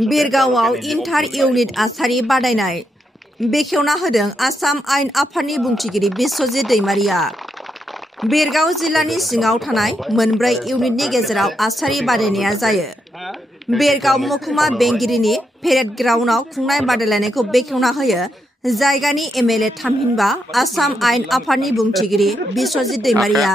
बेरगावआव इन्टार unit आसारि बादायनाय बेखेवना होदों आसाम आयेन आफादनि बुंथिगिरि बिश्वजित दैमारिया। बेरगाव जिल्लानि सिङाव थानाय मोनब्रै इउनिटनि गेजेराव आसारि बादायनाया जायो। बेरगाव महकुमा बेंगिरिनि पेरेड ग्राउन्डआव खुंनाय बादायलायनायखौ बेखेवना होयो जायगानि एमएलए थामहिनबा आसाम आयेन आफादनि बुंथिगिरि बिश्वजित दैमारिया।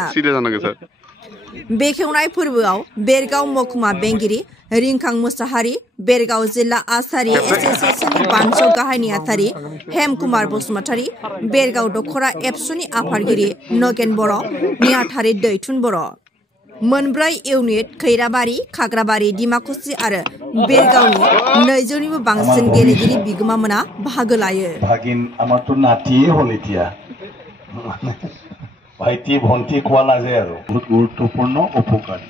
बेखेवनाय फोरबोआव बेरगाव महकुमा बेंगिरि रिंखां मुसाहारि, बेरगाव जिल्ला आसारि एसोसिएशननि बानसौ गाहाय नेहाथारि हेम कुमार बसुमतारी, बेरगाव दखरा एबसुनि आफादगिरि नगेन बर', नेहाथारि दैथुन बर'। मोनब्रै इउनिट खैराबारि, खाग्राबारि, डिमाकुसि आरो बेरगावनि 200निबो बांसिन गेलेगिरि बिगोमामोना बाहागो लायो। भाइटी भंटी कोৱা নাযায় আৰু বহুত গুৰুত্বপূৰ্ণ উপকাৰী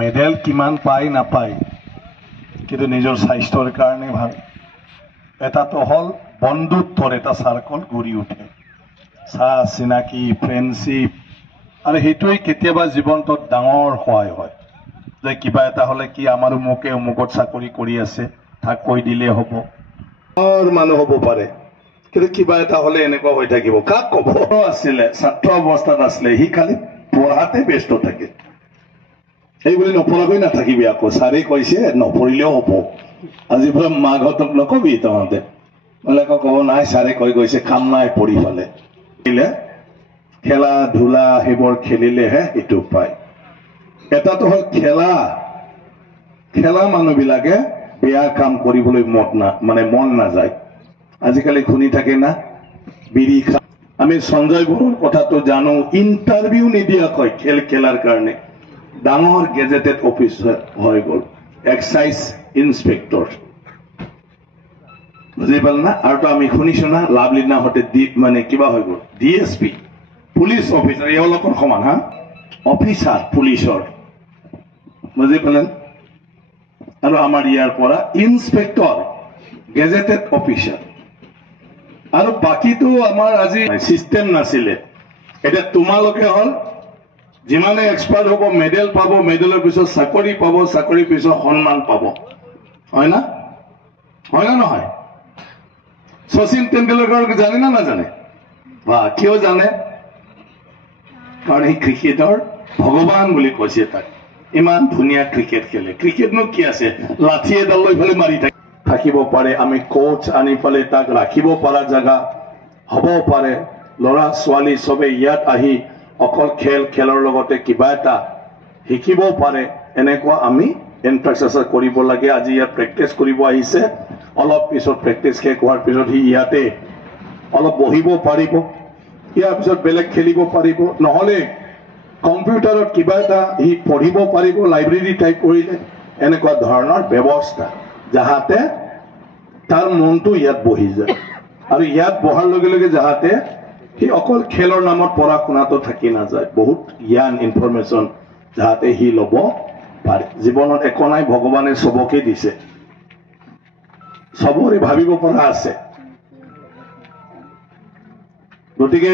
মেডেল কিমান পায় নাপায় কিন্তু নিজৰ স্বাস্থ্যৰ কাৰণে ভাল এটাতো হল বন্ধুত্বৰ এটা সাৰ্কল গঢ়ি উঠে চিনাকি ফ্ৰেণ্ডশ্বিপ আৰু সেইটোৱে কেতিয়াবা জীৱনটোত ডাঙৰ সহায় হয় যে কিবা এটা হলে কি আমাৰ মুকত চাকৰি কৰি আছে তাক কৈ দিলে হ'ব আৰু মানুহ হ'ব পাৰে কিন্তু কিবা এটা হলে এনেকুৱা হৈ থাকিব কাক কব আছিলে ছাত্ৰ অৱস্থাত আছিলে হি খালি পঢ়াতে ব্যস্ত থাকে এইবুলি নপঢ়াকৈ নাথাকিবি আকৌ ছাৰে কৈছে নপঢ়িলেও হ'ব আজি পৰা মাঘতক নকবি তহঁতে বোলে ক'ব নাই ছাৰে কৈ গৈছে কাম নাই পঢ়ি পালে খেলা ধূলা সেইবোৰ খেলিলেহে এইটো পায় এটাতো হ'ল খেলা মানুহবিলাকে বেয়া কাম কৰিবলৈ মন নাযায় আজিকালি শুনি থাকে না বিড়ি খা আমি সঞ্জয় বৰুৰ কথাটো জানো ইন্টাৰভিউ নিদিয়াকৈ খেলাৰ কাৰণে ডাঙৰ গেজেটেড অফিচাৰ হৈ গ'ল এক্সাইজ ইন্সপেক্টৰ বুজি পাল না আৰু আমি শুনিছো না লাভলীনা হতে মানে কিবা হৈ গ'ল ডিএসপি পুলিচ অফিচাৰ এওঁলোকৰ সমান হা অফিচাৰ পুলিচৰ বুজি পালেন আৰু আমাৰ ইয়াৰ পৰা ইন্সপেক্টৰ গেজেটেড অফিচাৰ আৰু বাকিটো আমাৰ আজি সিস্টেম নাছিলে এটা তোমালোকে হল যিমানে এক্সপাৰ্ট হ'ব মেডেল পাব মেডেলৰ পিছত চাকৰি পাব চাকৰিৰ পিছত সন্মান পাব হয় না নহয় শচীন তেণ্ডুলকাৰ জানে না নাজানে বা কিয় জানে কাৰণ এই ক্ৰিকেটৰ ভগৱান বুলি কৈছে তাক ইমান ধুনীয়া ক্ৰিকেট খেলে ক্ৰিকেটনো কি আছে লাঠি এডাল লৈ ফেলে মাৰি থাকে থাকিব পাৰে আমি কোচ আনি ফেলে তাক ৰাখিব পৰা জায়গা হ'ব পাৰে লৰা ছোৱালী সবে ইয়াত আহি অকল খেলৰ লগতে কিবা এটা শিকিব পাৰে এনেকুৱা আমি ইনফ্ৰাষ্ট্ৰাকচাৰ কৰিব লাগে আজি ইয়াত প্ৰেক্টিছ কৰিব আহিছে অলপ পিছত প্ৰেক্টিছ শেষ হোৱাৰ পিছত সি ইয়াতে অলপ বহিব পাৰিব ইয়াৰ পিছত বেলেগ খেলিব পাৰিব নহলে কম্পিউটাৰত কিবা এটা সি পঢ়িব পাৰিব লাইব্ৰেৰী টাইপ কৰিলে এনেকুৱা ধৰণৰ ব্যৱস্থা যাহাতে তাৰ মনটো ইয়াত বহি যায় আৰু ইয়াত বহাৰ লগে লগে যাহাতে সি অকল খেলৰ নামত পঢ়া শুনাটো থাকি নাযায় বহুত জ্ঞান ইনফৰমেশ্যন যাহাতে সি ল'ব পাৰে জীৱনত একো নাই ভগৱানে সবকে দিছে সবৰে ভাবিব পৰা আছে গতিকে